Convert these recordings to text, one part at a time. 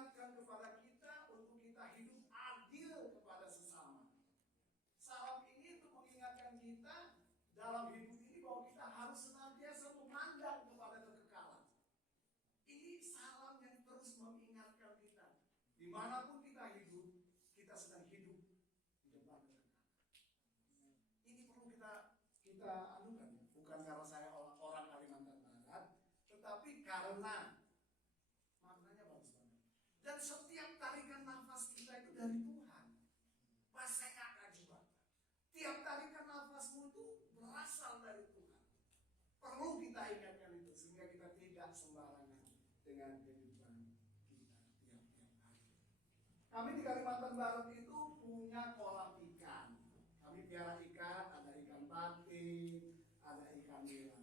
mengingatkan kepada kita untuk kita hidup adil kepada sesama. Salam ini untuk mengingatkan kita dalam hidup ini bahwa kita harus senantiasa memandang kepada kekekalan. Ini salam yang terus mengingatkan kita. Dimanapun kita hidup, kita sedang hidup di depan kekekalan. Ini perlu kita anukan, bukan karena saya orang Kalimantan Barat, tetapi karena maknanya bagus banget. Dan setiap tarikan nafas kita itu dari Tuhan. Paseka juga. Tiap tarikan nafasmu itu berasal dari Tuhan. Perlu kita ingatkan itu sehingga kita tidak sembarangan dengan kehidupan kita tiap-tiap hari. Kami di Kalimantan Barat itu punya kolam ikan. Kami piara ikan, ada ikan patin, ada ikan nila.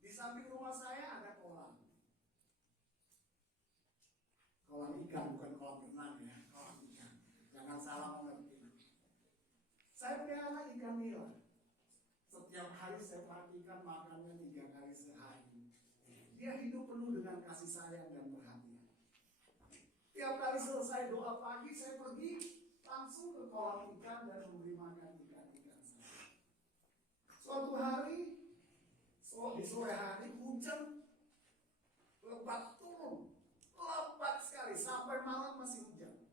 Di samping rumah saya ada kolam. Kolam ikan, bukan kolam renang ya, kolam ikan. Jangan salah mengerti. Saya piara ikan nila. Setiap hari saya perhatikan makannya 3 kali sehari. Dia hidup penuh dengan kasih sayang dan perhatian. Tiap kali selesai doa pagi, saya pergi langsung ke kolam ikan dan memberi makan ikan-ikan saya. Suatu hari, di sore hari hujan lebat turun. Lebat sekali, sampai malam masih hujan.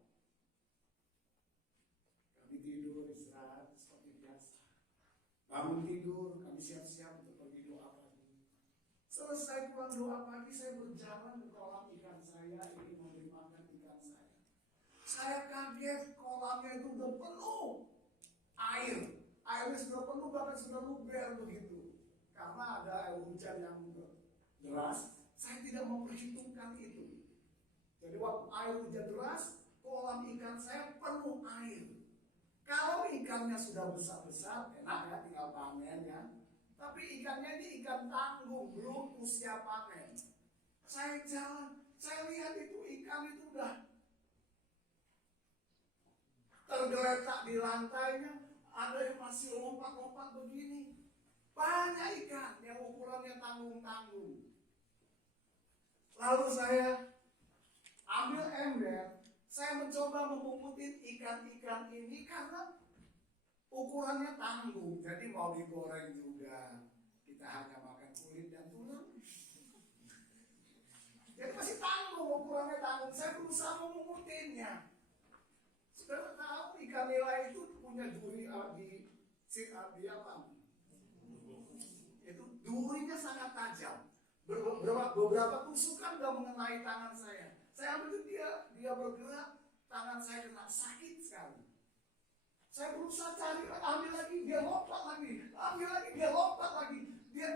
Kami tidur, istirahat seperti biasa. Bangun tidur, kami siap-siap untuk pergi doa pagi. Selesai pulang doa pagi, saya berjalan ke kolam ikan saya, ingin memberi makan ikan saya. Saya kaget, kolamnya itu udah penuh air. Airnya sudah penuh, bahkan sudah luber begitu. Karena ada air hujan yang deras, saya tidak memperhitungkan itu. Jadi waktu air hujan deras, kolam ikan saya penuh air. Kalau ikannya sudah besar-besar, enak ya tinggal panen ya. Tapi ikannya ini ikan tanggung, belum usia panen. Saya jalan, saya lihat itu ikan itu udah tergeletak di lantainya, ada yang masih lompat-lompat begini. Banyak ikan yang ukurannya tanggung-tanggung. Lalu saya ambil ember, saya mencoba memungutin ikan-ikan ini karena ukurannya tanggung. Jadi mau digoreng juga, kita hanya makan kulit dan tulang. Jadi masih tanggung, ukurannya tanggung. Saya berusaha memungutinnya. Saudara tahu ikan nila itu punya duri di apa? Itu durinya sangat tajam. Beberapa tusukan udah mengenai tangan saya. Saya ambil itu dia bergerak, tangan saya kena sakit sekali. Saya berusaha cari, ambil lagi, dia lompat lagi, ambil lagi, dia lompat lagi.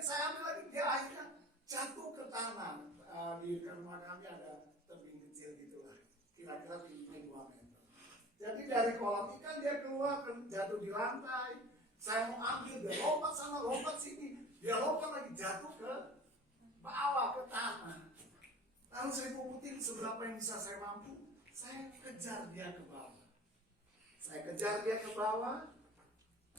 Saya ambil lagi, dia akhirnya jatuh ke tanah. Di rumah kami ada tebing kecil gitulah, kira-kira tingginya 2 meter. Jadi dari kolam ikan dia keluar, jatuh di lantai. Saya mau ambil, dia lompat sana, lompat sini. Dia lompat lagi, jatuh ke bawah, ke tanah. Lalu saya pungutin seberapa yang bisa saya mampu. Saya kejar dia ke bawah. Saya kejar dia ke bawah.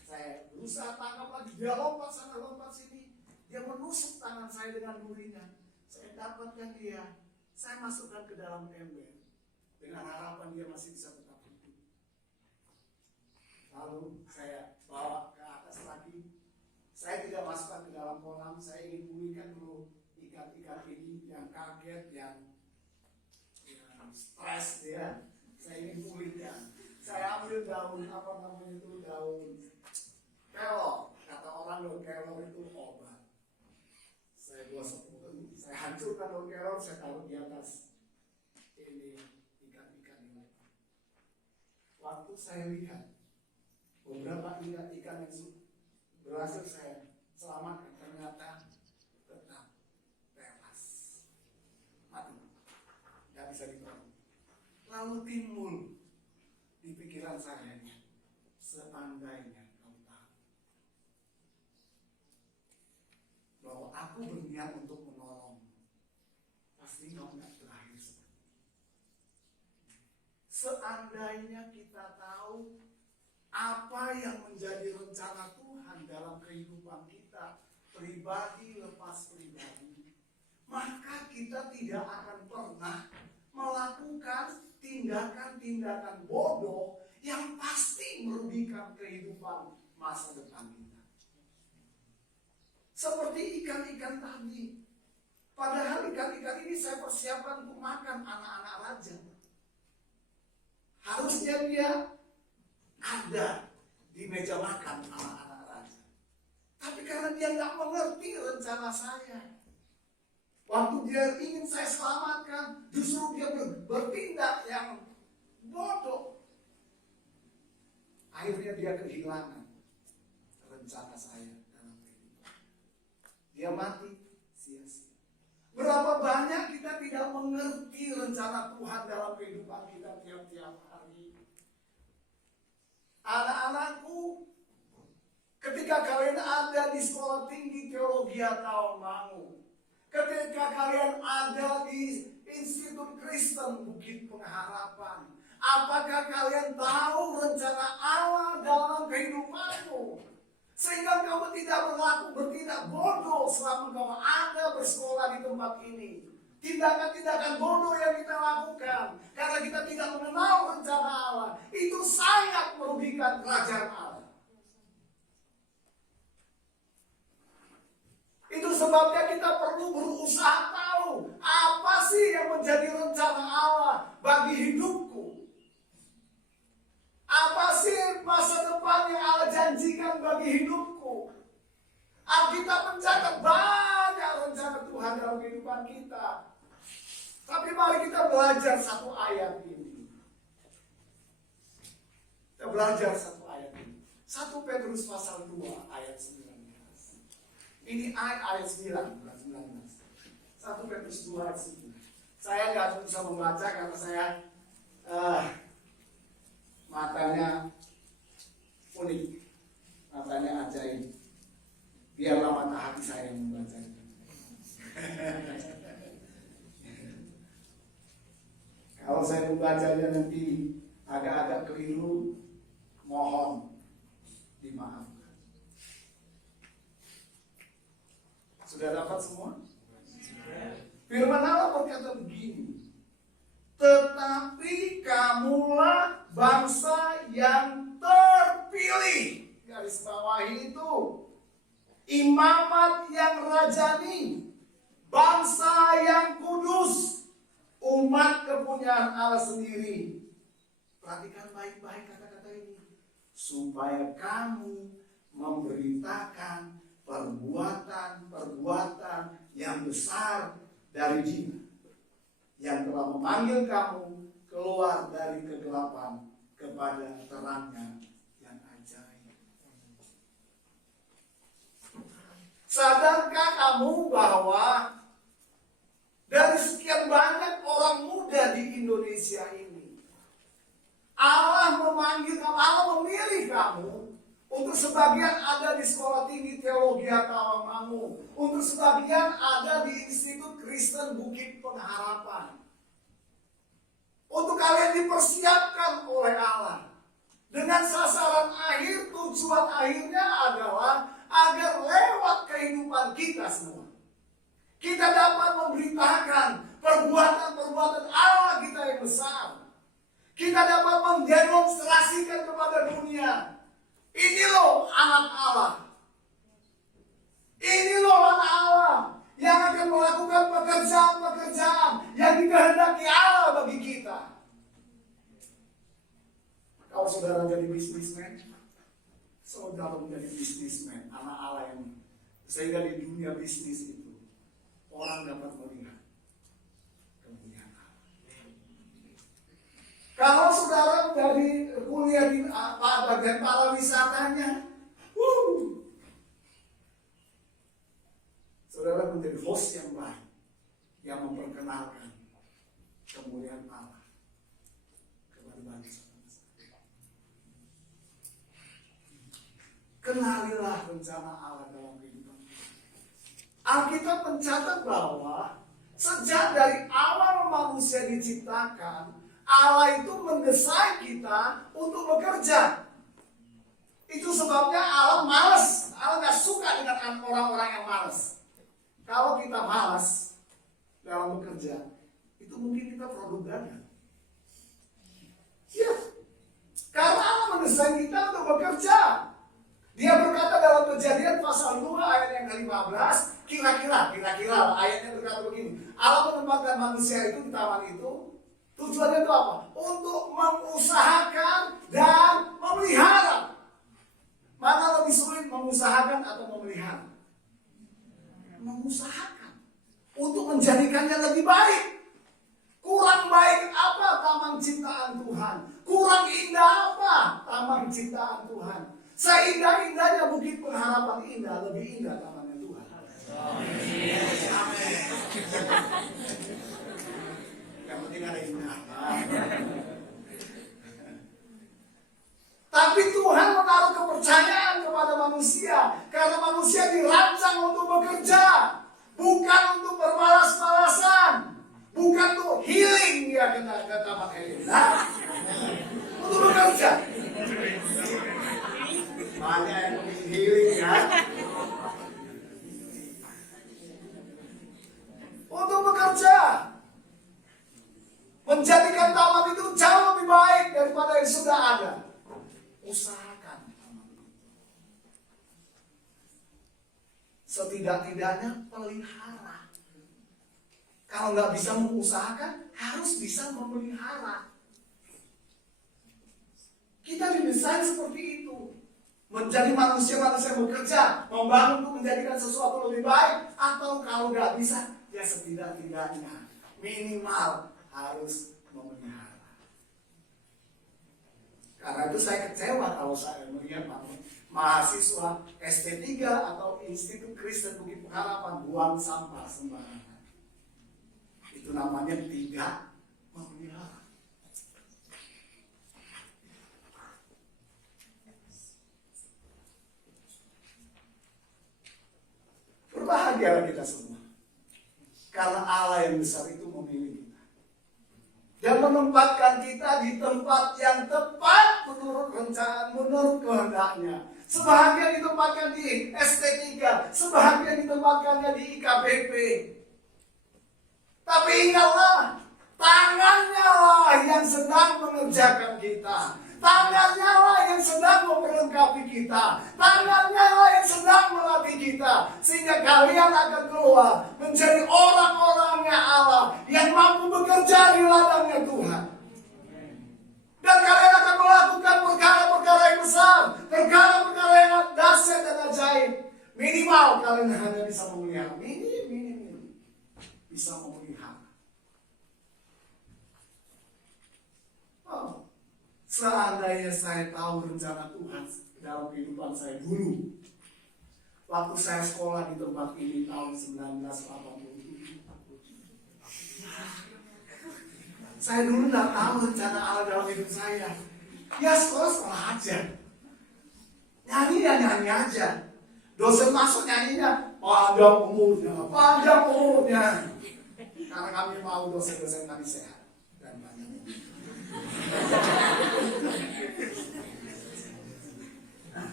Saya berusaha tangkap lagi. Dia lompat sana, lompat sini. Dia menusuk tangan saya dengan durinya. Saya dapatkan dia. Saya masukkan ke dalam ember. Dengan harapan dia masih bisa tetap hidup. Lalu saya bawa ke atas lagi. Saya tidak masukkan ke dalam kolam. Saya ingin pulihkan dulu ikan-ikan ini yang kaget, yang stres ya. Saya ingin pulihkan. Saya ambil daun, apa namanya itu, daun kelor. Kata orang daun kelor itu obat. Saya gosok, saya hancurkan daun kelor, saya taruh di atas ini ikan-ikan ini. Waktu saya lihat beberapa ikan yang berhasil saya selamatkan, ternyata tetap tewas, mati, nggak bisa ditolong. Lalu timbul di pikiran saya, seandainya kau tahu bahwa aku berniat untuk menolong, pasti kau nggak berakhir seperti ini. Seandainya kita tahu apa yang menjadi rencana Tuhan dalam kehidupan kita, pribadi lepas pribadi, maka kita tidak akan pernah melakukan tindakan-tindakan bodoh yang pasti merugikan kehidupan masa depan kita. Seperti ikan-ikan tadi. Padahal ikan-ikan ini saya persiapkan untuk makan anak-anak raja. Harusnya dia ada di meja makan anak-anak raja. Tapi karena dia nggak mengerti rencana saya, waktu dia ingin saya selamatkan, justru dia bertindak yang bodoh. Akhirnya dia kehilangan rencana saya dalam kehidupan. Dia mati sia-sia. Berapa banyak kita tidak mengerti rencana Tuhan dalam kehidupan kita tiap-tiap hari. Anak-anakku, ketika kalian ada di sekolah tinggi teologi atau Mangu, ketika kalian ada di Institut Kristen Bukit Pengharapan, apakah kalian tahu rencana Allah dalam kehidupanmu? Sehingga kamu tidak bertindak bodoh selama kamu ada bersekolah di tempat ini. Tindakan-tindakan bodoh yang kita lakukan karena kita tidak mengenal rencana Allah, itu sangat merugikan kerajaan Allah. Itu sebabnya kita perlu berusaha tahu apa sih yang menjadi rencana Allah bagi hidupku. Apa sih masa depan yang Allah janjikan bagi hidupku. Alkitab mencatat banyak rencana Tuhan dalam kehidupan kita. Tapi mari kita belajar satu ayat ini. Kita belajar satu ayat ini. 1 Petrus pasal 2 ayat 19. Ini ayat 9, bukan 19. 1 Petrus 2 ayat 9. Saya nggak bisa membaca karena saya matanya unik, matanya ajaib. Biarlah mata hati saya yang membacanya. Kalau saya membacanya nanti agak-agak keliru, mohon dimaafkan. Sudah dapat semua? Firman Allah berkata begini, tetapi kamulah bangsa yang terpilih. Garis bawahi itu, imamat yang rajani, bangsa yang kudus, umat kepunyaan Allah sendiri. Perhatikan baik-baik kata-kata ini. Supaya kamu memberitakan perbuatan-perbuatan yang besar dari Dia, yang telah memanggil kamu keluar dari kegelapan kepada terangnya yang ajaib. Sadarkah kamu bahwa dari sekian banyak orang muda di Indonesia ini, Allah memanggil kamu, Allah memilih kamu untuk sebagian ada di sekolah tinggi teologi atau Mangu, untuk sebagian ada di Institut Kristen Bukit Pengharapan. Untuk kalian dipersiapkan oleh Allah dengan sasaran akhir, tujuan akhirnya adalah agar lewat kehidupan kita semua, kita dapat memberitakan perbuatan-perbuatan Allah kita yang besar. Kita dapat mendemonstrasikan kepada dunia, ini loh anak Allah. Ini loh anak Allah yang akan melakukan pekerjaan-pekerjaan yang dikehendaki Allah bagi kita. Kalau saudara jadi bisnismen, saudara menjadi bisnismen, anak Allah yang sehingga di dunia bisnis itu orang dapat melihat kemuliaan Allah. Kalau saudara dari kuliah di bagian pariwisatanya, saudara menjadi host yang baik, yang memperkenalkan kemuliaan Allah kepada bangsa. Kenalilah rencana Allah dalam kehidupan. Alkitab mencatat bahwa sejak dari awal manusia diciptakan, Allah itu mendesain kita untuk bekerja. Itu sebabnya Allah malas. Allah gak suka dengan orang-orang yang malas. Kalau kita malas dalam bekerja, itu mungkin kita produk gagal. mendesain kita untuk bekerja. Dia berkata dalam Kejadian pasal 2 ayat yang ke-15, kira-kira ayatnya berkata begini, Allah menempatkan manusia itu di taman itu, tujuannya itu apa? Untuk mengusahakan dan memelihara. Mana lebih sulit, mengusahakan atau memelihara? Mengusahakan. Untuk menjadikannya lebih baik. Kurang baik apa taman ciptaan Tuhan? Kurang indah apa taman ciptaan Tuhan? Seindah-indahnya Bukit Pengharapan indah, lebih indah tamannya Tuhan. Amin. Yang penting ada indah. Tapi Tuhan menaruh kepercayaan kepada manusia karena manusia dirancang untuk bekerja, bukan untuk bermalas-malasan, bukan untuk healing ya kata Pak Elina, untuk bekerja. Banyak yang healing ya. Untuk bekerja, menjadikan taman itu jauh lebih baik daripada yang sudah ada. Usahakan. Setidak-tidaknya pelihara. Kalau nggak bisa mengusahakan, harus bisa memelihara. Kita didesain seperti itu. Menjadi manusia-manusia yang bekerja, membangun untuk menjadikan sesuatu lebih baik, atau kalau nggak bisa, ya setidak-tidaknya minimal harus memelihara. Karena itu saya kecewa kalau saya melihat mahasiswa ST3 atau Institut Kristen Bukit Pengharapan buang sampah sembarangan. Itu namanya tidak memelihara. Berbahagialah kita semua. Karena Allah yang besar itu memilih kita. Dan menempatkan kita di tempat yang tepat menurut rencana, menurut kehendaknya. Sebahagian ditempatkan di ST3, sebahagian ditempatkannya di IKBP. Tapi ingatlah, tangannya lah yang sedang mengerjakan kita. Tangannya lah yang sedang memperlengkapi kita. Tangannya lah yang sedang melatih kita. Sehingga kalian akan keluar menjadi orang-orangnya Allah yang mampu bekerja di ladangnya Tuhan. Dan kalian akan melakukan perkara-perkara yang besar, perkara-perkara yang dahsyat dan ajaib. Minimal kalian hanya bisa memelihara. Minim. Bisa memelihara. Seandainya saya tahu rencana Tuhan dalam kehidupan saya dulu, waktu saya sekolah di tempat ini tahun 1987, saya dulu tidak tahu rencana Allah dalam hidup saya. Ya sekolah aja, nyanyi aja. Dosen masuk nyanyinya panjang umurnya. Karena kami mau dosen-dosen kami sehat dan banyak.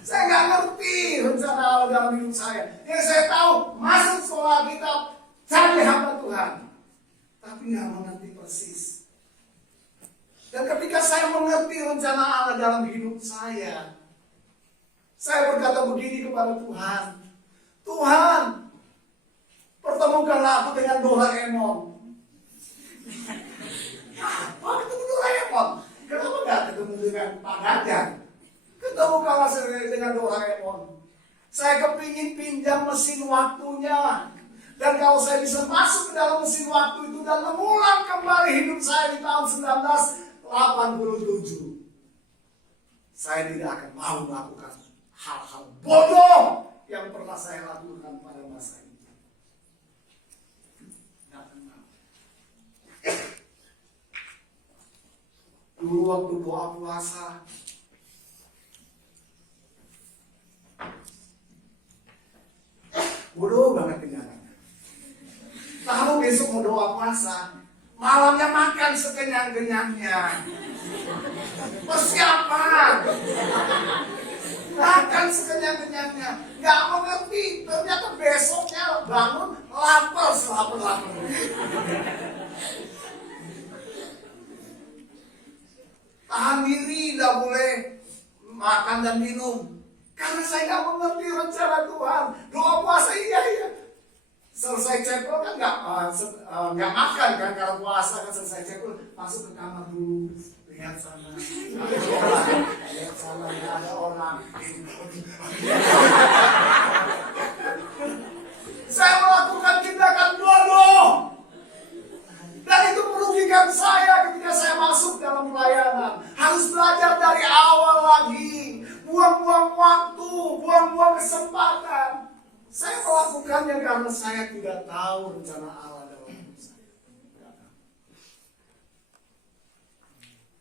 Saya nggak ngerti rencana Allah dalam hidup saya. Yang saya tahu masuk sekolah kita cari hamba Tuhan, tapi nggak mengerti persis. Dan ketika saya mengerti rencana Allah dalam hidup saya berkata begini kepada Tuhan, Tuhan, pertemukanlah aku dengan Doraemon. Apa ketemu Doraemon? Kenapa nggak ketemu dengan Pak Ganjar? Ketemukanlah saya dengan Doraemon. Saya kepingin pinjam mesin waktunya. Dan kalau saya bisa masuk ke dalam mesin waktu itu dan mengulang kembali hidup saya di tahun 1987, saya tidak akan mau melakukan hal-hal bodoh yang pernah saya lakukan pada masa itu. Tidak akan mau. Dulu waktu doa puasa, bodoh banget kenyataannya. Tahu besok mau doa puasa, malamnya makan sekenyang-kenyangnya. Persiapan. Makan sekenyang-kenyangnya. Gak mengerti, ternyata besoknya bangun lapar selapar-lapar. Tahan diri, gak boleh makan dan minum. Karena saya nggak mengerti rencana Tuhan. Doa puasa iya. Selesai chapel kan nggak makan kan, karena puasa kan selesai chapel masuk ke kamar dulu, lihat sana, lihat sana nggak ada orang. Saya melakukan tindakan bodoh, dan itu merugikan saya ketika saya masuk dalam pelayanan. Harus belajar dari awal lagi, buang-buang waktu, buang-buang kesempatan. Saya melakukannya karena saya tidak tahu rencana Allah dalam hidup saya.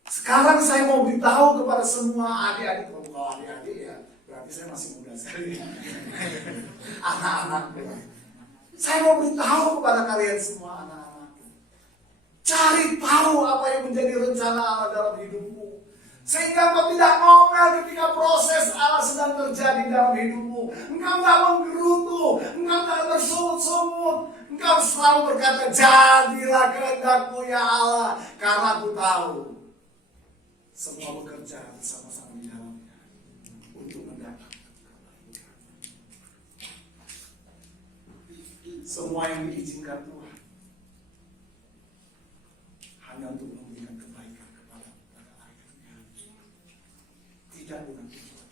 Sekarang saya mau beritahu kepada semua adik-adik, kalau adik-adik ya, berarti saya masih muda sekali. Anak-anak, saya mau beritahu kepada kalian semua anak-anak. Cari tahu apa yang menjadi rencana Allah dalam hidupmu. Sehingga kau tidak ngomel ketika proses Allah sedang terjadi dalam hidupmu. Engkau tidak menggerutu, engkau tidak bersungut-sungut. Engkau selalu berkata, jadilah kehendakmu ya Allah. Karena aku tahu semua bekerja bersama-sama di dalamnya untuk mendapatkan kebaikan. Semua yang diizinkan Tuhan hanya untuk memberikan kebaikan kepada akhirnya, tidak dengan tujuan.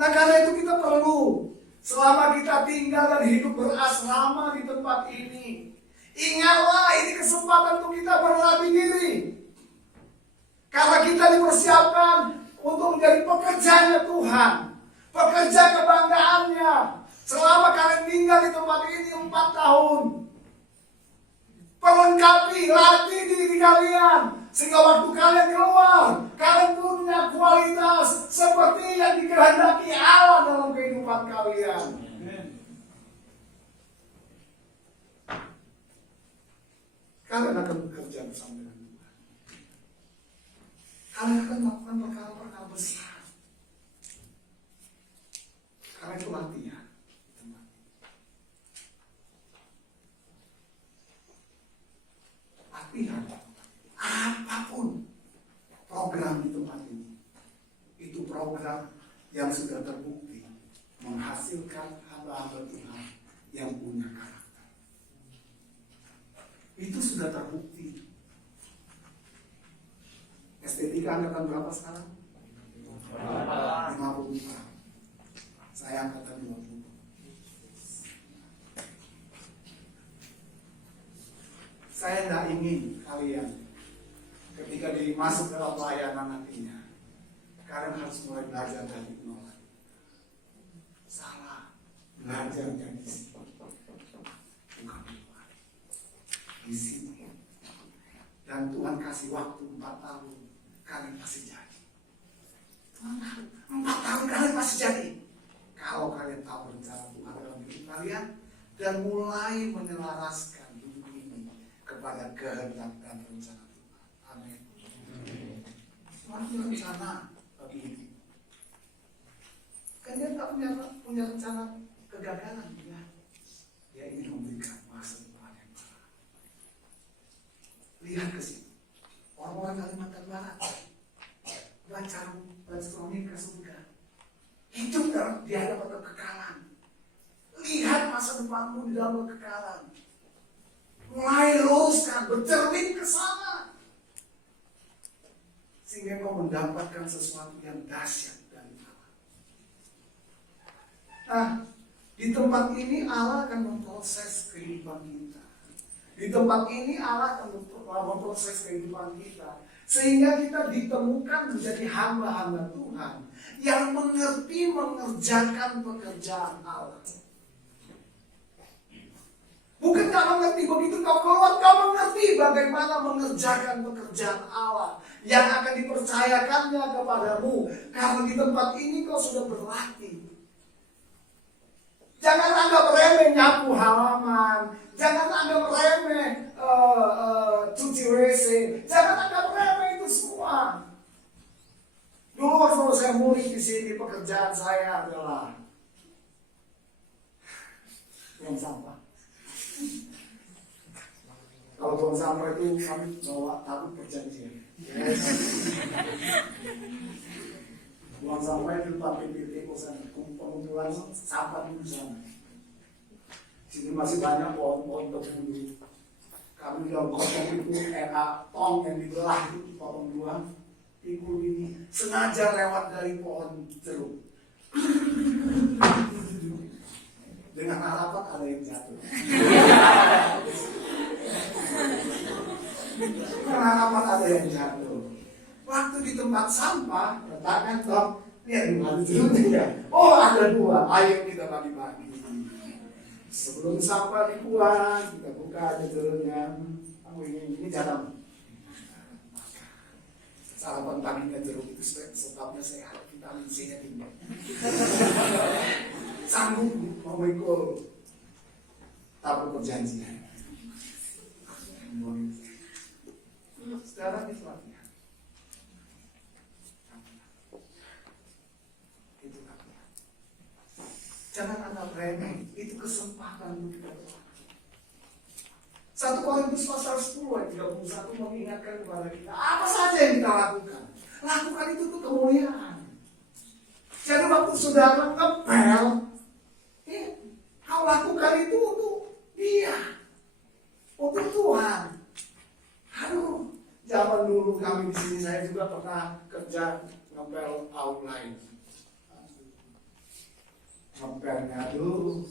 Nah, karena itu kita perlu, selama kita tinggal dan hidup berasrama di tempat ini, ingatlah ini kesempatan untuk kita berlatih diri. Karena kita dipersiapkan untuk menjadi pekerjanya Tuhan, pekerja kebanggaannya. Selama kalian tinggal di tempat ini 4 tahun, perlengkapi, latih diri kalian, sehingga waktu kalian keluar, kalian punya kualitas seperti yang dikehendaki Allah dalam kehidupan kalian. Kalian akan bekerja bersama dengan Tuhan. Kalian akan melakukan perkara-perkara besar. Karena itu latihan. Latihan. Apapun program di tempat ini, itu program yang sudah terbukti menghasilkan hamba-hamba Tuhan yang punya karakter. Itu sudah terbukti. Estetika angkatan berapa sekarang? 54. Saya angkatan 20. Saya tidak ingin kalian ketika masuk dalam pelayanan nantinya, kalian harus mulai belajar dari nol. Salah, belajar dari sini, bukan di sini. Dan Tuhan kasih waktu 4 tahun, kalian pasti jadi. 4 tahun kalian pasti jadi. Kalau kalian tahu rencana Tuhan dalam hidup kalian dan mulai menyelaraskan hidup ini kepada kehendak dan rencana Tuhan. Amin. Tuhan punya rencana bagi hidup. Kan dia tak punya rencana kegagalan. Ya. Dia ingin memberikan masa depan yang baik. Lihat ke sini. Orang-orang Kalimantan Barat baca ke surga. Hidup di hadapan kekekalan. Lihat masa depanmu di dalam kekekalan. Mulai luruskan, bercermin ke sana. Sehingga kau mendapatkan sesuatu yang dahsyat dari Allah. Nah, di tempat ini Allah akan memproses kehidupan kita. Di tempat ini Allah akan memproses kehidupan kita. Sehingga kita ditemukan menjadi hamba-hamba Tuhan yang mengerti mengerjakan pekerjaan Allah. Bukan kau mengerti, begitu kau keluar, kau mengerti bagaimana mengerjakan pekerjaan Allah yang akan dipercayakannya kepadamu. Karena di tempat ini kau sudah berlatih. Jangan anggap remeh nyapu halaman. Jangan anggap remeh cuci WC. Jangan anggap remeh itu semua. Dulu waktu saya murid di sini, pekerjaan saya adalah yang sampah. Kalau buang sampah itu kami bawa tabut perjanjian. Yes. Buang sampah di depan PPT kosan, pengumpulan sampah di sana. Sini masih banyak pohon-pohon tebu. Kami udah potong itu tong yang dibelah itu potong dua, pikul ini sengaja lewat dari pohon jeruk. Dengan harapan ada yang jatuh. Dengan harapan ada yang jatuh. Waktu di tempat sampah, letakkan tong, lihat dulu ada jeruknya. Oh ada dua, ayo kita bagi-bagi. Sebelum sampah dibuang, kita buka aja jeruknya. Aku ini jangan. Sarapan paginya jeruk itu sebabnya sehat, vitamin C-nya tinggi. Sanggup memikul tabur perjanjian. Sekarang itu latihan. Itu latihan. Jangan anggap remeh, itu kesempatan untuk kita berlatih. 1 Korintus pasal 10 ayat 31 mengingatkan kepada kita apa saja yang kita lakukan. Lakukan itu untuk kemuliaan. Jadi waktu saudara ngepel, kau lakukan itu untuk Dia, untuk Tuhan. Aduh, zaman dulu kami di sini saya juga pernah kerja ngepel outline. Ngepelnya aduh.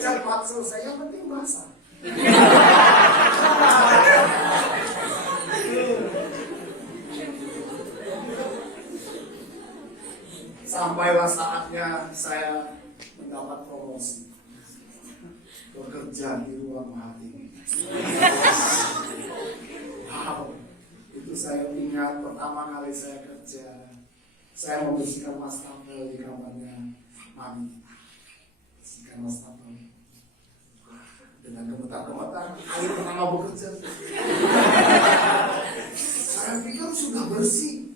Cepat selesai, yang penting basah. Sampailah saatnya saya mendapat promosi, bekerja di ruang hati. Wow, itu saya ingat pertama kali saya kerja, saya membersihkan wastafel di kamarnya mami. Bersihkan wastafel dengan gemetar-gemetar, kali pertama bekerja. Saya pikir sudah bersih.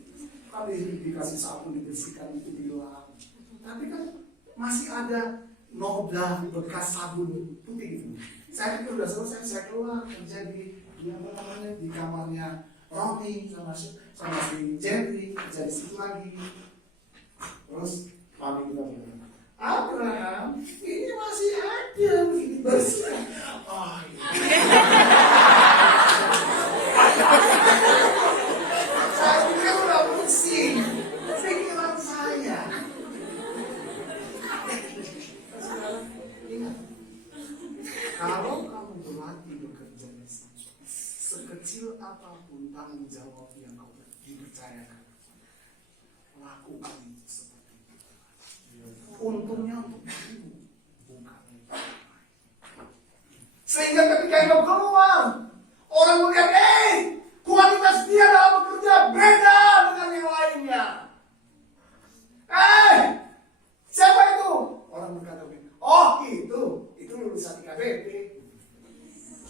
Kali dikasih sabun dibersihkan itu bilang, tapi kan masih ada noda bekas sabun putih itu. Saya pikir udah selesai, saya keluar kerja di kamarnya Romi sama si Jerry, kerja di situ lagi. Terus mami kita bilang, Abraham, ini masih ada, ini bersih. Oh, saya pikir udah bersih, pikiran saya. Ingat, kalau kamu berlatih bekerja di sini, sekecil apapun tanggung jawab yang kau dipercayakan, lakukan itu seperti itu. Untungnya untuk dirimu, bukan untuk orang lain. Sehingga ketika kau keluar, orang melihat, kualitas dia dalam bekerja beda dengan yang lainnya. Siapa itu? Orang berkata, oh itu lulusan IKBP.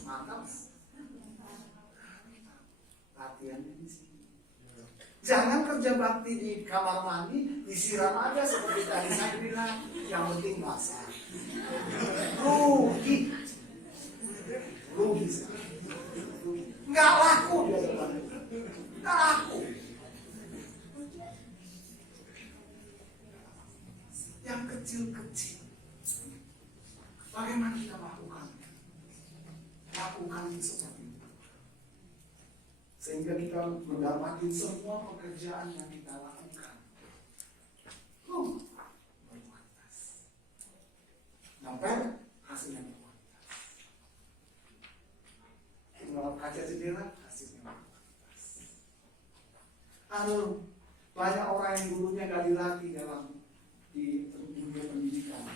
Mantap. Latihannya di sini. Jangan kerja bakti di kamar mandi, disiram aja seperti tadi saya bilang, yang penting basah. Rugi sekali. Nggak laku dia depan. Nggak laku. Yang kecil-kecil. Bagaimana kita melakukan? Lakukan seperti itu. Sehingga kita mendapatkan semua pekerjaan yang kita lakukan. Berkualitas. Sampai hasilnya berkualitas. Melalui kaca jendela, hasilnya berkualitas. Banyak orang yang dulunya gak dilatih di dunia pendidikan.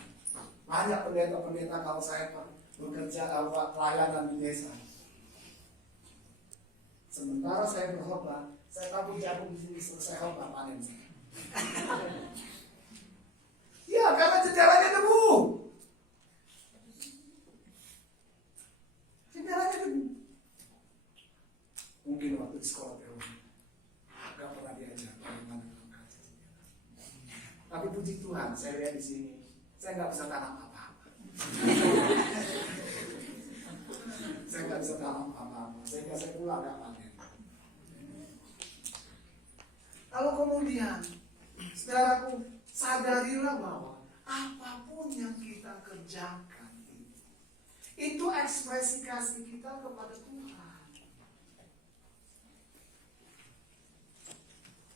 Banyak pendeta-pendeta kalau saya bekerja pelayanan di desa. Sementara saya berkhotbah, saya tabur jagung di sini selesai khotbah panen saya. Ya, karena jendelanya debu. Jendelanya debu. Mungkin waktu di sekolah teologi nggak pernah diajar bagaimana kaca jendela. Tapi puji Tuhan, saya lihat di sini Saya nggak bisa tanam apa-apa. Saya nggak bisa tanam apa-apa. Sehingga saya pulang nggak panen. Lalu kemudian, saudaraku, sadarilah bahwa apapun yang kita kerjakan itu ekspresi kasih kita kepada Tuhan.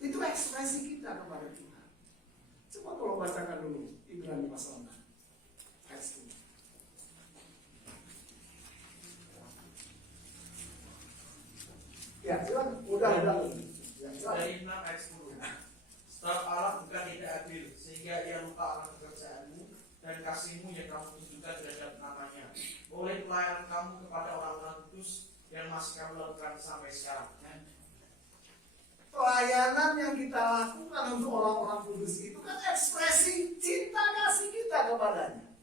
Itu ekspresi kita kepada Tuhan. Coba tolong bacakan dulu Ibrani pasal 6 ayat 10. Ya, silakan. Udah. Ya, dari 6 ayat 10. Sebab Allah bukan tidak adil, sehingga ia lupa akan pekerjaanmu dan kasihmu yang kamu tunjukkan terhadap namanya, oleh pelayanan kamu kepada orang-orang kudus yang masih kamu lakukan sampai sekarang. Pelayanan yang kita lakukan untuk orang-orang kudus itu kan ekspresi cinta kasih kita kepadanya.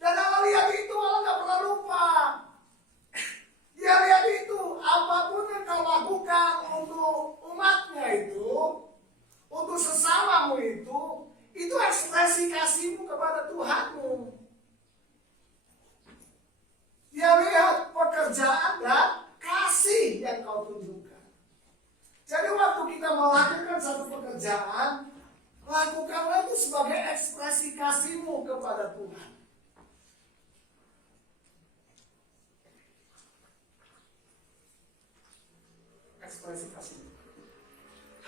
Dan Allah lihat itu, Allah gak pernah lupa. Dia lihat itu, apapun yang kau lakukan untuk umatnya itu, untuk sesamamu itu ekspresi kasihmu kepada Tuhanmu. Dia lihat pekerjaan dan kasih yang kau tunjukkan. Jadi waktu kita melakukan satu pekerjaan, lakukanlah itu sebagai ekspresi kasihmu kepada Tuhan. Ekspresi kasih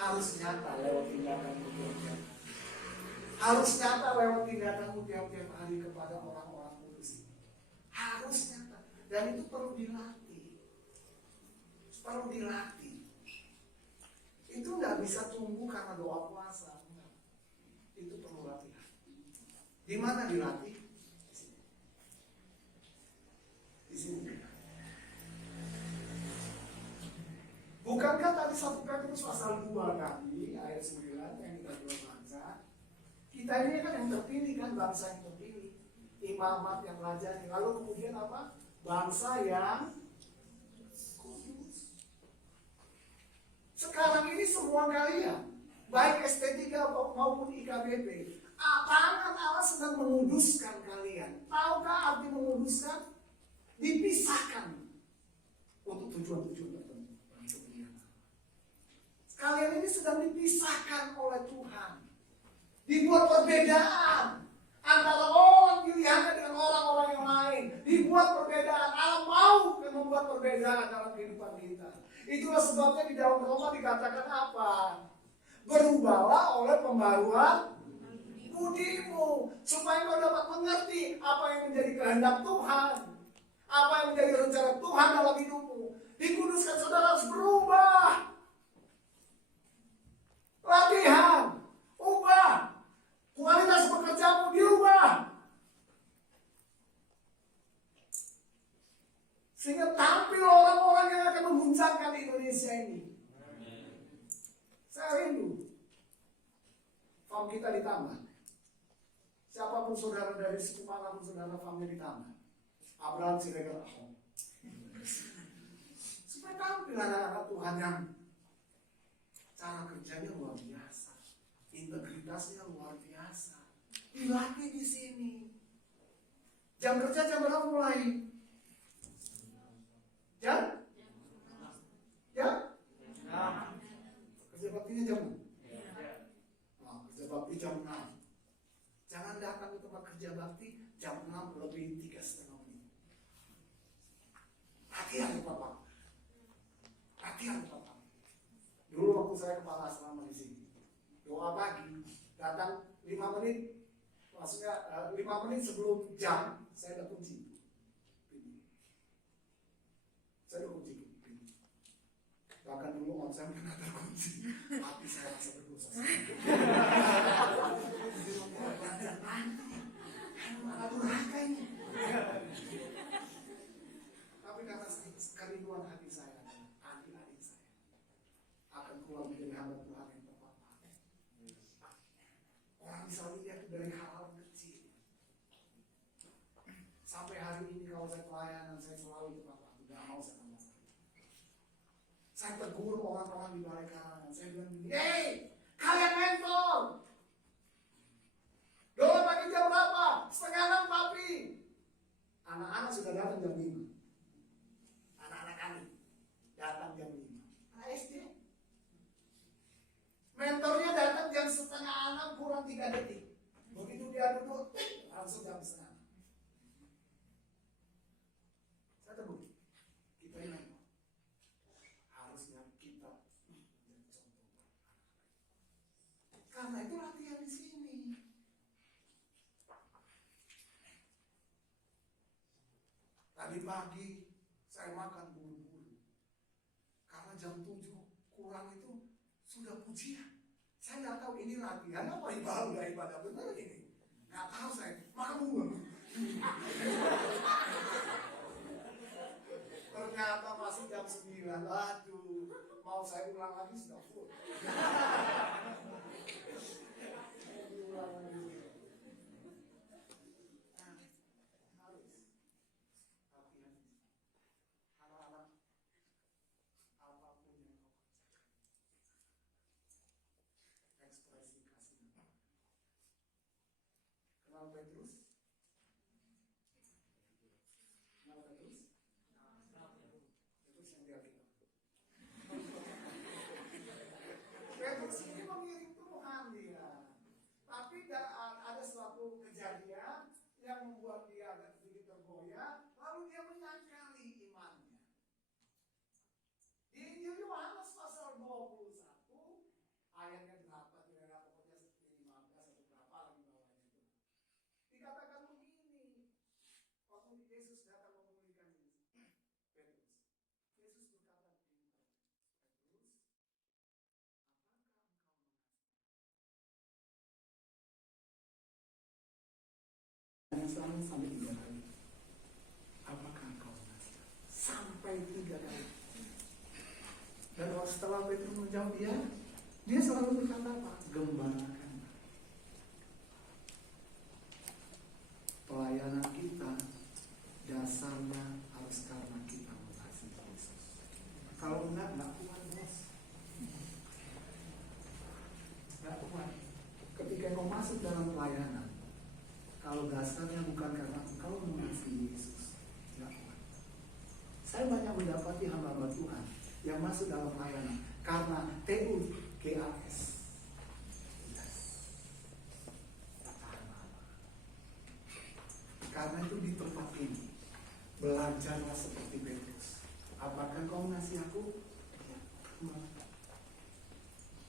harus nyata lewat tindakanmu tiap-tiap hari. Harus nyata lewat tindakanmu tiap-tiap hari kepada orang-orang kudus. Harus nyata. Dan itu perlu dilatih. Perlu dilatih. Itu nggak bisa tumbuh karena doa puasa. Itu perlu latihan. Di mana dilatih? Di sini. Bukankah tadi 1 Petrus pasal 2 tadi ayat 9 yang kita belum baca? Kita ini kan yang terpilih, kan bangsa yang terpilih, imamat yang rajani. Lalu kemudian apa? Bangsa yang kudus. Sekarang ini semua kalian, baik ST3 maupun IKBP, tangan Allah sedang menguduskan kalian. Tahukah arti menguduskan? Dipisahkan untuk tujuan-tujuan tertentu. Kalian ini sedang dipisahkan oleh Tuhan. Dibuat perbedaan antara orang pilihannya dengan orang-orang yang lain. Dibuat perbedaan. Allah mau membuat perbedaan dalam kehidupan kita. Itulah sebabnya di dalam Roma dikatakan apa? Berubahlah oleh pembaruan budimu, supaya kau dapat mengerti apa yang menjadi kehendak Tuhan, apa yang menjadi rencana Tuhan dalam hidupmu. Dikuduskan, saudara harus berubah. Latihan, ubah. Kualitas pekerjaanmu diubah. Sehingga tampil orang-orang yang akan mengguncangkan Indonesia ini. Saya rindu farm kita ditambah. Siapapun saudara dari suku manapun saudara, farmnya ditambah. Abraham Siregar Ahok. Supaya tampil anak-anak Tuhan yang cara kerjanya luar biasa, integritasnya luar biasa. Dilatih di sini. Jam kerja jam berapa mulai? Jam? Kerja baktinya jam 6? Kerja bakti jam 6. Jangan datang ke tempat kerja bakti jam 6 lebih 3,5 menit. Latihan Bapak. Latihan Bapak. Dulu waktu saya kepala asrama di sini, doa pagi, datang 5 menit, maksudnya 5 menit sebelum jam, saya udah kunci. Saya udah kunci. Bahkan dulu on saya pernah terkunci, hati saya rasa berdosa. Mana durhaka ini? Tapi karena kerinduan hati saya, adik-adik saya akan keluar menjadi hamba Tuhan yang tepat. Orang bisa lihat dari hal-hal kecil. Sampai hari ini kalau saya pelayanan, saya selalu itu Bapak, tidak mau saya tambah. Saya tegur orang-orang di balai karangan. Saya bilang begini, hey, kalian mentor. Doa pagi jam berapa? Anak-anak sudah datang jam 5. Anak-anak kami datang jam 5. Anak SD. Mentornya datang jam 5:30 kurang 3 detik. Begitu dia duduk, langsung jam 5:30. Saya tegur, kita ini mentor. Harusnya kita menjadi contoh. Karena itu latihan di sini. Tadi pagi saya makan buru-buru. Karena jam 7 kurang itu sudah pujian. Saya nggak tahu ini latihan apa ibadah benar ini. Nggak tahu saya. Makan buru. Ternyata masih jam 9. Aduh, mau saya ulang lagi sudah full. Ulang lagi. Petrus? Kenal Petrus? Petrus yang dia bilang. Petrus ini mengiring Tuhan dia. Tapi ada suatu kejadian yang membuat dia agak sedikit tergoyah, lalu dia menyangkali imannya. Di Injil Yohanes pasal 21 ayatnya berapa kira-kira, pokoknya 15 atau berapa lagi bawahnya itu. Dikatakan begini, waktu Yesus datang memulihkan Petrus. Yesus berkata begini, Petrus, apakah engkau mengasihi? Yang selalu sampai 3 kali. Apakah engkau mengasihi? Sampai 3 kali. Dan setelah Petrus menjawab dia selalu berkata apa? Gembalakan. Pelayanan kita dasarnya harus karena kita mengasihi Yesus. Kalau enggak kuat, bos. Enggak kuat. Ketika engkau masuk dalam pelayanan, kalau dasarnya bukan karena engkau mengasihi Yesus, enggak kuat. Saya banyak mendapati hamba-hamba Tuhan yang masuk dalam pelayanan karena TUGAS. Karena itu di tempat ini belajarlah seperti Petrus. Apakah kau mengasihi aku? Ya.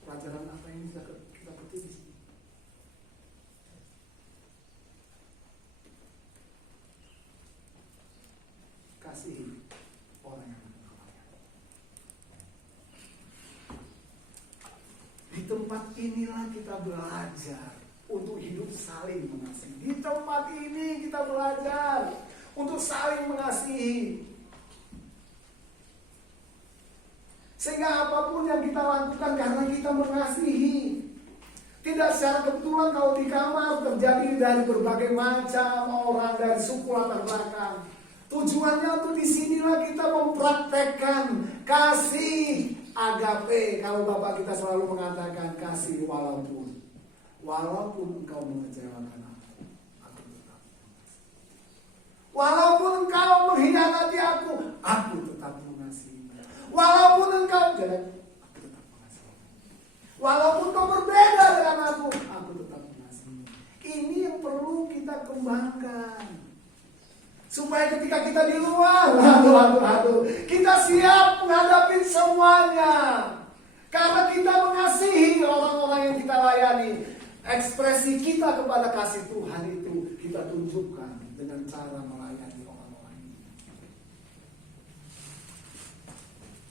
Pelajaran apa yang bisa kita petik di sini? Kasihi orang yang berkelayan. Di tempat inilah kita belajar untuk hidup saling mengasihi. Di tempat ini kita belajar untuk saling mengasihi. Sehingga apapun yang kita lakukan karena kita mengasihi. Tidak secara kebetulan kalau di kamar terjadi dari berbagai macam orang dari suku latar belakang. Tujuannya untuk disinilah kita mempraktekkan kasih agape. Kalau Bapak kita selalu mengatakan kasih walaupun engkau mengecewakan aku tetap mengasihi. Walaupun engkau mengkhianati aku tetap mengasihi. Walaupun engkau jelek, aku tetap mengasihi. Walaupun kau berbeda dengan aku tetap mengasihi. Ini yang perlu kita kembangkan. Supaya ketika kita di luar, kita siap menghadapi semuanya. Karena kita mengasihi orang-orang yang kita layani. Ekspresi kita kepada kasih Tuhan itu kita tunjukkan dengan cara melayani orang-orang ini.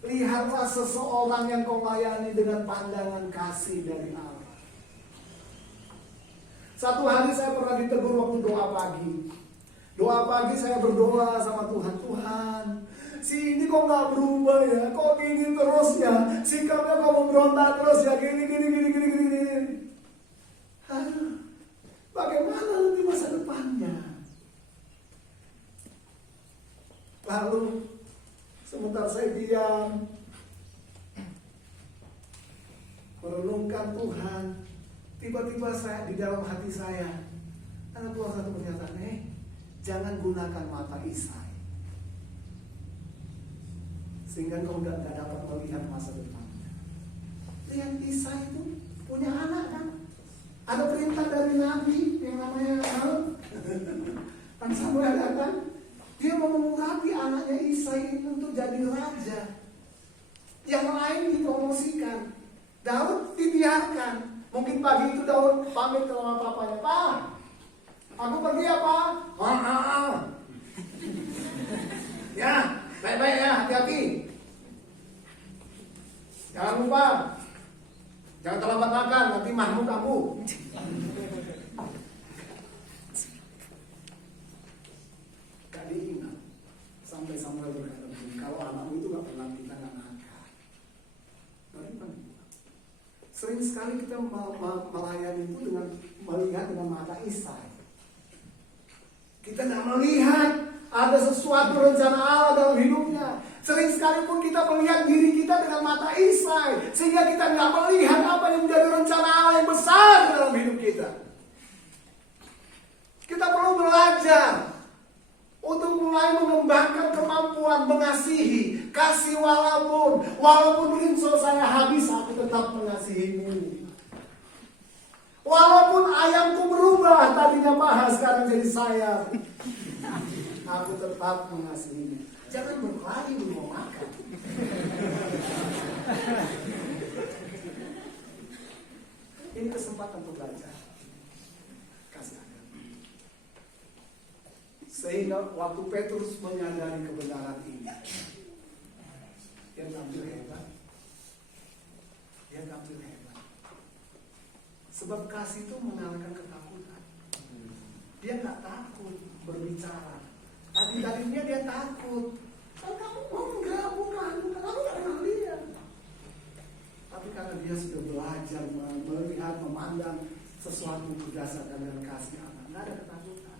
Lihatlah seseorang yang kau layani dengan pandangan kasih dari Allah. Satu hari saya pernah ditegur waktu doa pagi. Doa pagi saya berdoa sama Tuhan. Tuhan, si ini kok gak berubah ya? Kok gini terus ya? Sikapnya kok memberontak terus ya? Gini. Bagaimana nanti masa depannya? Lalu sebentar saya diam, merenungkan Tuhan. Tiba-tiba saya di dalam hati saya ada keluar satu pernyataan, Jangan gunakan mata Isai, sehingga kau tidak dapat melihat masa depan. Lihat Isai itu punya anak kan? Ada perintah dari Nabi yang namanya Kan Samuel datang, dia mau mengurapi anaknya Isai itu untuk jadi raja. Yang lain dipromosikan, Daud dibiarkan. Mungkin pagi itu Daud pamit ke sama papanya, "Pak, aku pergi ya Pak." Ya, baik-baik ya, hati-hati. Jangan lupa, jangan terlambat makan, nanti mahmud kamu. Gak diingat. Sampai Samuel berkata begini, kalau anakmu itu gak pernah kita gak nakal. Bagaimana? Sering sekali kita melayani itu dengan melihat dengan mata Isai. Kita gak melihat ada sesuatu rencana Allah dalam hidupnya. Sering sekali pun kita melihat diri kita dengan mata Isai, sehingga kita nggak melihat apa yang menjadi rencana Allah yang besar dalam hidup kita. Kita perlu belajar untuk mulai mengembangkan kemampuan mengasihi, kasih walaupun rinso saya habis, aku tetap mengasihimu. Walaupun ayamku berubah, tadinya paha sekarang jadi sayap, aku tetap mengasihinya. Jangan berlari belum mau makan. Ini kesempatan untuk belajar kasih agama. Sehingga waktu Petrus menyadari kebenaran ini, dia tampil hebat. Sebab kasih itu mengalahkan ketakutan. Dia nggak takut berbicara. Tadinya dia takut. Kamu enggak, bukan, aku nggak kenal dia. Tapi karena dia sudah belajar melihat, memandang sesuatu berdasarkan dengan kasih Allah, nggak ada ketakutan.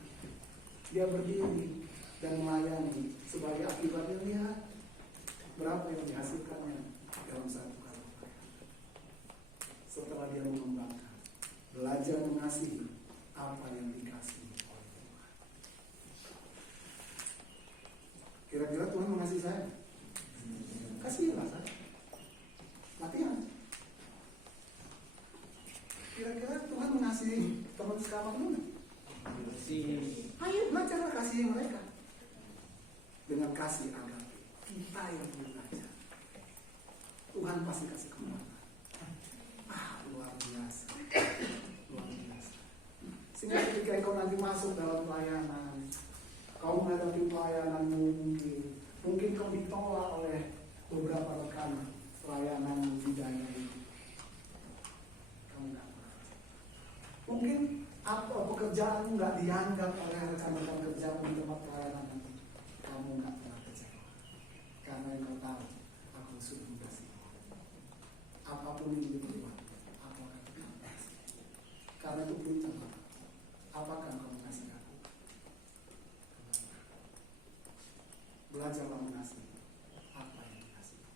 Dia berdiri dan melayani. Sebagai akibatnya lihat berapa yang dihasilkannya dalam satu kali. Setelah dia mengembangkan, belajar mengasihi apa yang dikasihi oleh Tuhan. Kira-kira Tuhan mengasihi saya? Kasihilah saya. Latihan. Kira-kira Tuhan mengasihi teman sekamarmu? Ayo belajar kasihi mereka. Dengan kasih agape. Kita yang perlu belajar. Tuhan pasti kasih kemampuan. Luar biasa. Sehingga ketika kau nanti masuk dalam pelayanan, kau menghadapi pelayananmu mungkin kau ditolak oleh beberapa rekan pelayanan budaya itu. Kamu nggak pernah. Mungkin apa pekerjaanmu nggak dianggap oleh rekan-rekan kerjamu di tempat pelayanan nanti. Kamu nggak pernah kecewa. Karena kau tahu, aku sudah mengasihi. Apapun yang dibuat, aku akan kasih. Karena itu berita. Apakah engkau mengasihi aku? Belajarlah mengasihi apa yang dikasihi.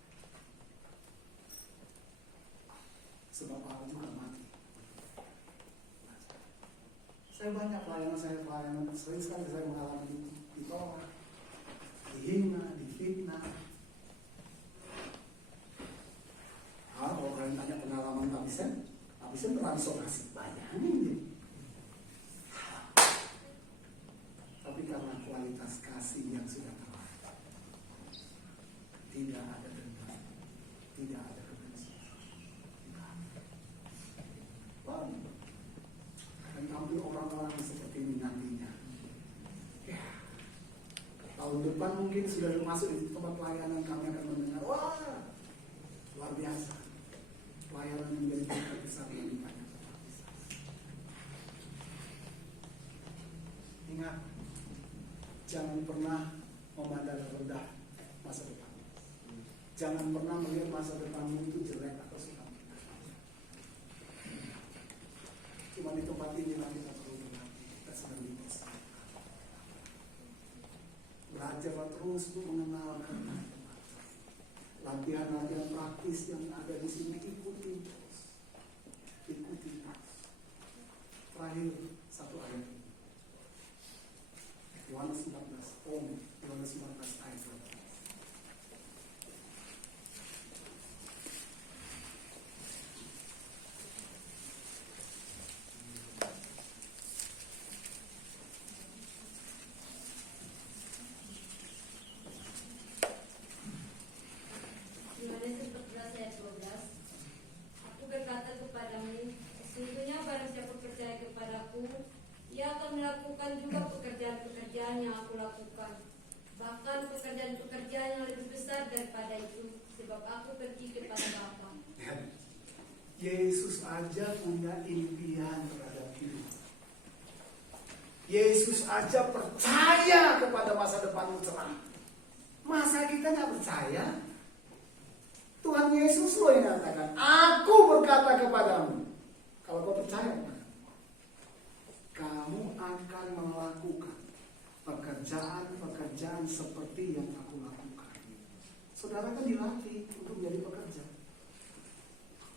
Sebab Allah juga mati. Saya banyak pelayanan, sering sekali saya mengalami ditolak, dihina, difitnah. Kalau kalian tanya pengalaman Pak Bisen pernah disokasi banyak ini. Tapi karena kualitas kasih yang sudah terlatih, tidak ada dendam, tidak ada kebencian. Dan tampil orang-orang seperti ini nantinya. Ya, tahun depan mungkin sudah masuk di tempat pelayanan, kami akan mendengar, wah, luar biasa. Pelayanan menjadi berkat besar yang banyak. Ingat, jangan pernah memandang rendah masa depan. Jangan pernah melihat masa depanmu itu jelek atau suram. Cuma di tempat inilah kita perlu berlatih, kita sedang dites. Belajarlah terus untuk mengenal Tuhan. Latihan-latihan praktis yang ada di sini ikuti terus. Ikuti terus. Terakhir satu ayat ini. Yohanes lakukan. Bahkan pekerjaan-pekerjaan yang lebih besar daripada itu, sebab aku pergi kepada Bapa. Yesus aja punya impian terhadap hidup. Yesus aja percaya kepada masa depanmu cerah. Masa kita nggak percaya? Tuhan Yesus loh yang katakan, aku berkata kepadamu, kalau kau percaya, kamu akan melakukan pekerjaan-pekerjaan seperti yang aku lakukan. Saudara kan dilatih untuk menjadi pekerja.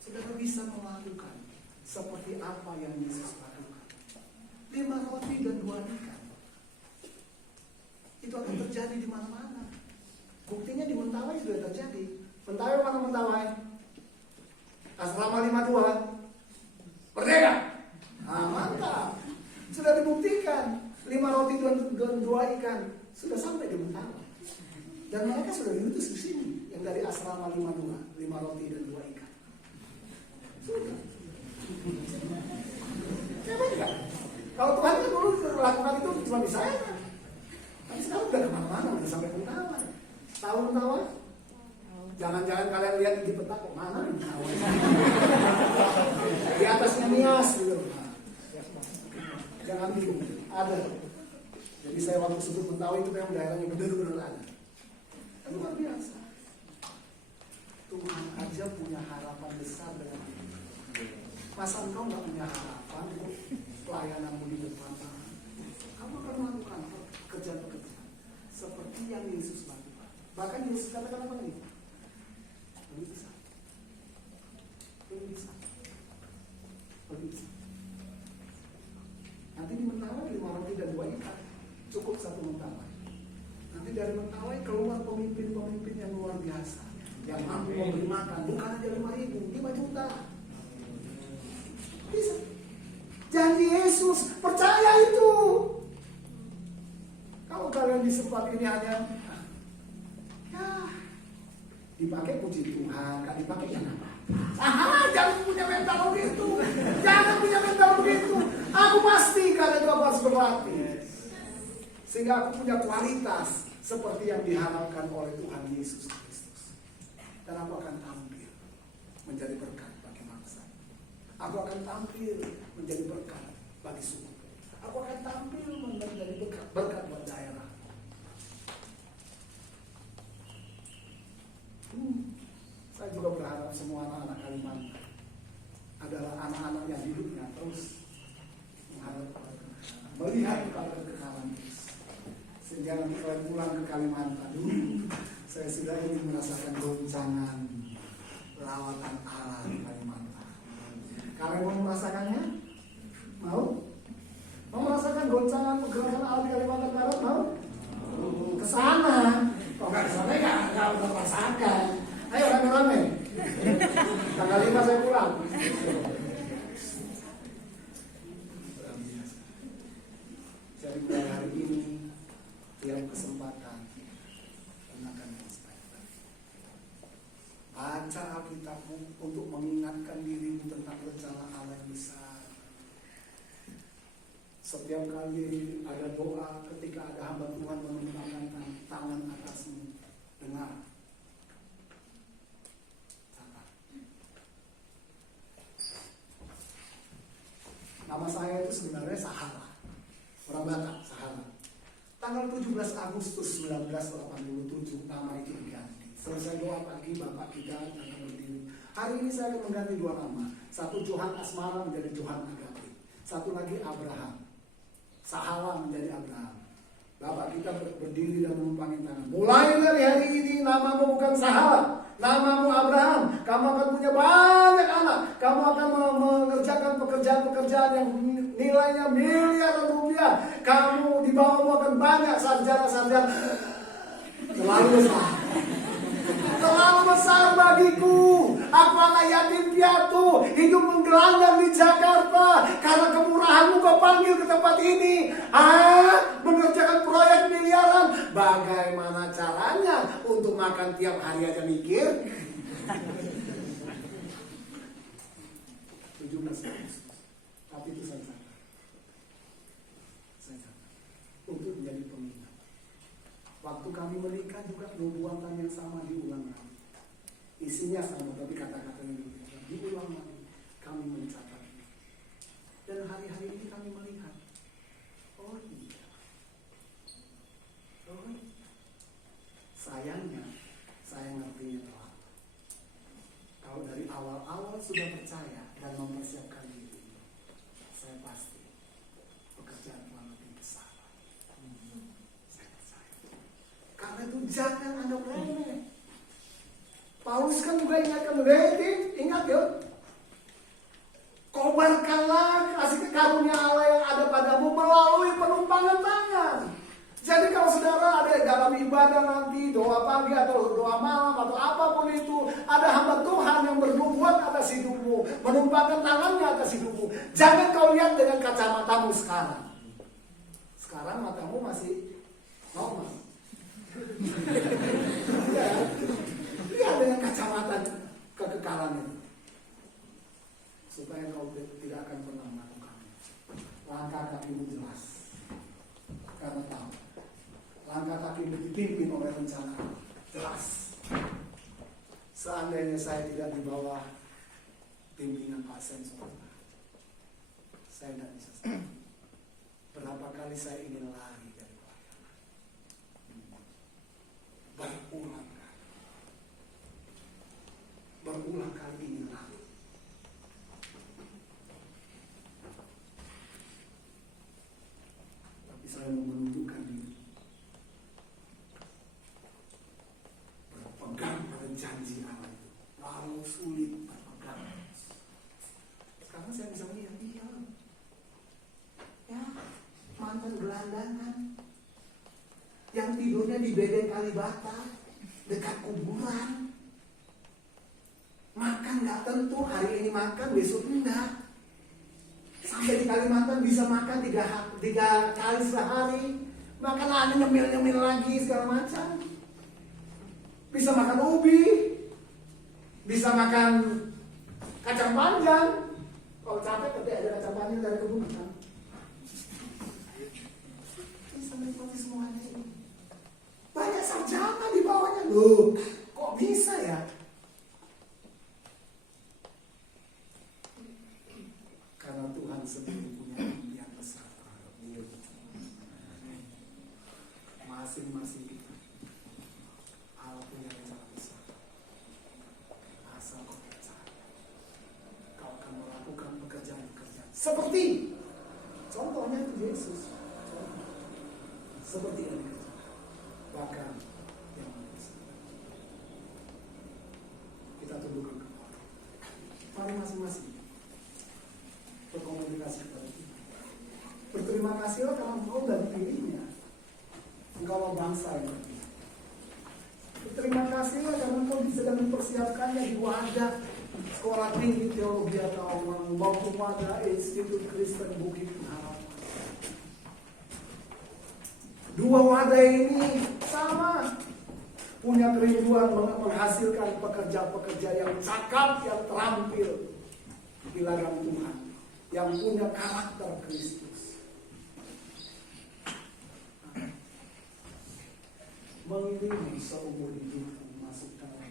Saudara bisa melakukan seperti apa yang Yesus lakukan. 5 roti dan 2 ikan. Itu akan terjadi di mana-mana. Buktinya di Mentawai sudah terjadi. Mentawai mana Mentawai? Asrama 52. Merdeka. Nah, mantap. Sudah dibuktikan. 5 roti dan 2 ikan sudah sampai di Mentawai. Dan mereka sudah diutus ke sini. Yang dari asrama 52, 5 roti dan 2 ikan. Sudah. Siapa enggak? Kalau Tuhan kan dulu melakukan itu cuma di saya. Tapi sekarang udah kemana-mana, udah sampai Mentawai. Tahu Mentawai? Jangan-jangan kalian lihat di peta kok mana di Mentawai. Di atasnya Nias gitu. Jangan bingung, ada. Jadi saya waktu sebut Mentawai itu memang daerahnya benar-benar ada. Luar biasa. Tuhan aja punya harapan besar dengan hidup. Masa engkau nggak punya harapan untuk pelayananmu di depan? Kamu akan melakukan pekerjaan-pekerjaan seperti yang Yesus lakukan. Bahkan Yesus katakan apa nih? Lebih besar. Lebih besar. Lebih besar. Nanti di Mentawai 5 roti dan 2 ikan. Cukup 1 Mentawai. Nanti dari Mentawai keluar pemimpin-pemimpin yang luar biasa. Yang mampu memberi makan. Bukan aja 5.000, 5 juta. Bisa. Janji Yesus, percaya itu. Kalau kalian di tempat ini hanya dipakai puji Tuhan, gak dipakai jangan apa-apa. Jangan punya mental begitu. Jangan punya mental begitu. Aku pasti karena itu aku harus berlatih. Sehingga aku punya kualitas seperti yang diharapkan oleh Tuhan Yesus Kristus. Dan aku akan tampil menjadi berkat bagi bangsa. Aku akan tampil menjadi berkat bagi suku. Aku akan tampil menjadi berkat buat daerah. Saya juga berharap semua anak-anak Kalimantan adalah anak-anak yang hidupnya terus melihat kepada kekekalan Yesus. Sehingga nanti kalian pulang ke Kalimantan, saya sudah ingin merasakan goncangan lawatan Allah di Kalimantan. Kalian mau merasakannya? Mau? Mau merasakan goncangan pergerakan Allah di Kalimantan Barat? Mau? Kesana. Kalau nggak kesana ya nggak merasakan. Ayo rame-rame. Tanggal 5 saya pulang. Jadi mulai hari ini tiap kesempatan gunakan yang sebaik-baik. Baca Alkitabmu untuk mengingatkan dirimu tentang rencana Allah yang besar. Setiap kali ada doa, ketika ada hamba Tuhan menentangkan tangan atasmu, dengar. Nama saya itu sebenarnya Sahara, orang Batak, Sahara. Tanggal 17 Agustus 1987 nama itu diganti. Selesai doa pagi, Bapak kita akan berdiri. Hari ini saya akan mengganti 2 nama. Satu Johan Asmara menjadi Johan Agape. Satu lagi Abraham. Sahara menjadi Abraham. Bapak kita berdiri dan menumpangin tangan. Mulai dari hari ini namamu bukan Sahara, namamu Abraham. Kamu akan punya banyak anak. Kamu akan mengerjakan pekerjaan-pekerjaan yang nilainya miliaran rupiah. Kamu di bawahmu akan banyak sarjana-sarjana. Terlalu besar. Terlalu besar bagiku. Aku anak yatim piatu, hidup menggelandang di Jakarta. Karena kemurahanmu kau panggil ke tempat ini. Mengerjakan proyek miliaran. Bagaimana caranya untuk makan tiap hari aja mikir? 17 Agustus. Tapi itu saya catat. Untuk menjadi pengingat. Waktu kami menikah juga nubuatan yang sama diulang lagi. Isinya sama tapi kata-katanya berbeda. Diulang lagi. Kami mencatat. Dan hari-hari ini kami melihat. Oh iya. Oh iya. Sayangnya, saya ngertinya telat. Kalau dari awal-awal sudah percaya dan mempersiapkan diri, saya pasti pekerjaan Tuhan lebih besar. Saya percaya. Karena itu jangan anggap remeh. Paulus kan juga ingatkan, ingat ya. Kobarkanlah kasih karunia Allah yang ada padamu melalui penumpangan tangan. Jadi kalau saudara ada dalam ibadah nanti, doa pagi atau doa malam atau apapun itu, ada hamba Tuhan yang bernubuat atas hidupmu, menumpangkan tangannya atas hidupmu. Jangan kau lihat dengan kacamatamu sekarang. Sekarang matamu masih normal. Lihat dengan kacamata kekekalan itu. Supaya kau tidak akan pernah melakukannya. Langkah kakimu jelas. Karena tahu. Langkah kakimu dipimpin oleh rencana jelas. Seandainya saya tidak di bawah bimbingan Pak Sensor, saya tidak bisa. Berapa kali saya ingin lari dari pelayanan. Berulang kali ingin lari. Tapi saya mau menunjukkan diri. Berpegang pada janji Allah itu. Walau sulit berpegang. Sekarang saya bisa melihat dia. Ya, mantan gelandangan. Yang tidurnya di bedeng Kalibata. Dekat kuburan. Makan gak tentu. Hari ini makan, besok enggak. Sampai di Kalimantan bisa makan 3 kali sehari. Makan lagi nyemil-nyemil lagi segala macam. Bisa makan ubi. Bisa makan kacang panjang. Kalau capek tapi ada kacang panjang dari kebun kan. Bisa menikmati semuanya ini. Banyak sarjana di bawahnya. Loh, kok bisa ya? Karena Tuhan sendiri punya impian besar terhadap dia. Masing-masing kita Allah punya rencana besar. Asal kau percaya, kau akan melakukan pekerjaan-pekerjaan seperti contohnya itu Yesus. Seperti yang dikerjakan. Bahkan yang besar. Kita tundukkan kepala. Mari masing-masing berkomunikasi kepada kita. Berterima kasihlah karena engkau dan dirinya. Engkau bangsa yang berpihak. Berterima kasihlah karena engkau sedang mempersiapkannya di wadah sekolah tinggi teologi atau maupun wadah Institut Kristen Bukit Harapan. Dua wadah ini sama punya kerinduan menghasilkan pekerja-pekerja yang cakap, yang terampil di ladang Tuhan, yang punya karakter Kristus. Mengiringi seumur hidupku masuk dalam